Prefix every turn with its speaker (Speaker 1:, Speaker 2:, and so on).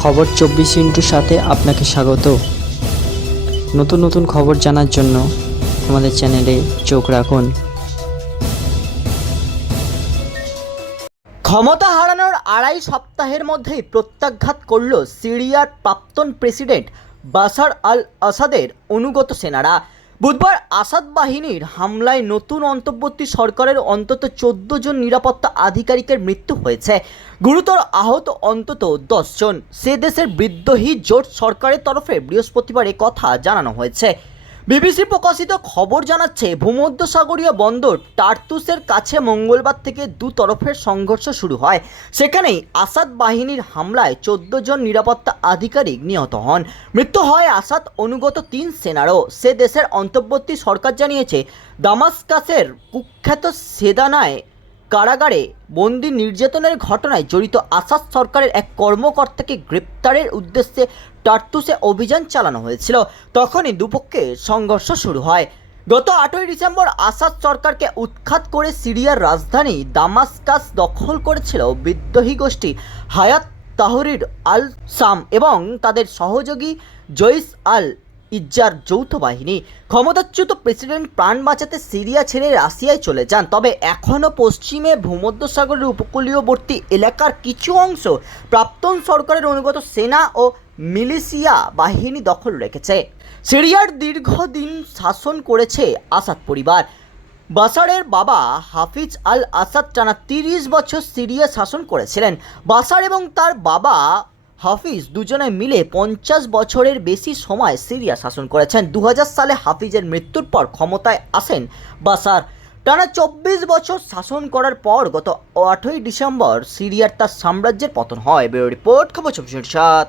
Speaker 1: খবর চব্বিশ ইন্টুর সাথে আপনাকে স্বাগত। নতুন নতুন খবর জানার জন্য আমাদের চ্যানেলে চোখ রাখুন।
Speaker 2: ক্ষমতা হারানোর আড়াই সপ্তাহের মধ্যেই প্রত্যাঘাত করল সিরিয়ার প্রাক্তন প্রেসিডেন্ট বাসার আল আসাদের অনুগত সেনারা। বুধবার আসাদ বাহিনীর হামলায় নতুন অন্তর্বর্তী সরকারের অন্তত চোদ্দ জন নিরাপত্তা আধিকারিকের মৃত্যু হয়েছে। গুরুতর আহত অন্তত দশজন সে দেশের বিদ্রোহী জোট সরকারের তরফে বৃহস্পতিবার কথা জানানো হয়েছে। বিবিসি প্রকাশিত খবর জানাচ্ছে, ভূমধ্যসাগরীয় বন্দর টার্তুসের কাছে মঙ্গলবার থেকে দু তরফের সংঘর্ষ শুরু হয়। সেখানেই আসাদ বাহিনীর হামলায় চোদ্দ জন নিরাপত্তা আধিকারিক নিহত হন। মৃত্যু হয় আসাদ অনুগত তিন সেনারও। সে দেশের অন্তর্বর্তী সরকার জানিয়েছে, দামাস্কাসের কুখ্যাত সেদানায় কারাগারে বন্দি নির্যাতনের ঘটনায় জড়িত আসাদ সরকারের এক কর্মকর্তাকে গ্রেপ্তারের উদ্দেশ্যে টার্তুসে অভিযান চালানো হয়েছিল। তখনই দুপক্ষে সংঘর্ষ শুরু হয়। গত আটই ডিসেম্বর আসাদ সরকারকে উৎখাত করে সিরিয়ার রাজধানী দামাস্কাস দখল করেছিল বিদ্রোহী গোষ্ঠী হায়াত তাহরির আল সাম এবং তাদের সহযোগী জয়িস আল ইজ্জার যৌথ বাহিনী। ক্ষমতাচ্যুত প্রেসিডেন্ট প্রাণ বাঁচাতে সিরিয়া ছেড়ে রাশিয়ায় চলে যান। তবে এখনও পশ্চিমে ভূমধ্যসাগরের উপকূলীয়বর্তী এলাকার কিছু অংশ প্রাক্তন সরকারের অনুগত সেনা ও মিলিশিয়া বাহিনী দখল রেখেছে। সিরিয়ার দীর্ঘদিন শাসন করেছে আসাদ পরিবার। বাসারের বাবা হাফিজ আল আসাদ টানা তিরিশ বছর সিরিয়া শাসন করেছিলেন। বাসার এবং তার বাবা হাফিজ দুজনে মিলে পঞ্চাশ বছরের বেশি সময় সিরিয়া শাসন করেছেন। দু হাজার সালে হাফিজের মৃত্যুর পর ক্ষমতায় আসেন বাসার টানা চব্বিশ বছর শাসন করার পর গত আটই ডিসেম্বর সিরিয়ার তার সাম্রাজ্যের পতন হয়। ব্যুরো রিপোর্ট, খবর চব্বিশ সাত।